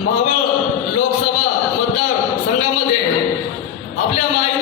मावळ लोकसभा मतदार संघामध्ये आपल्या माहिती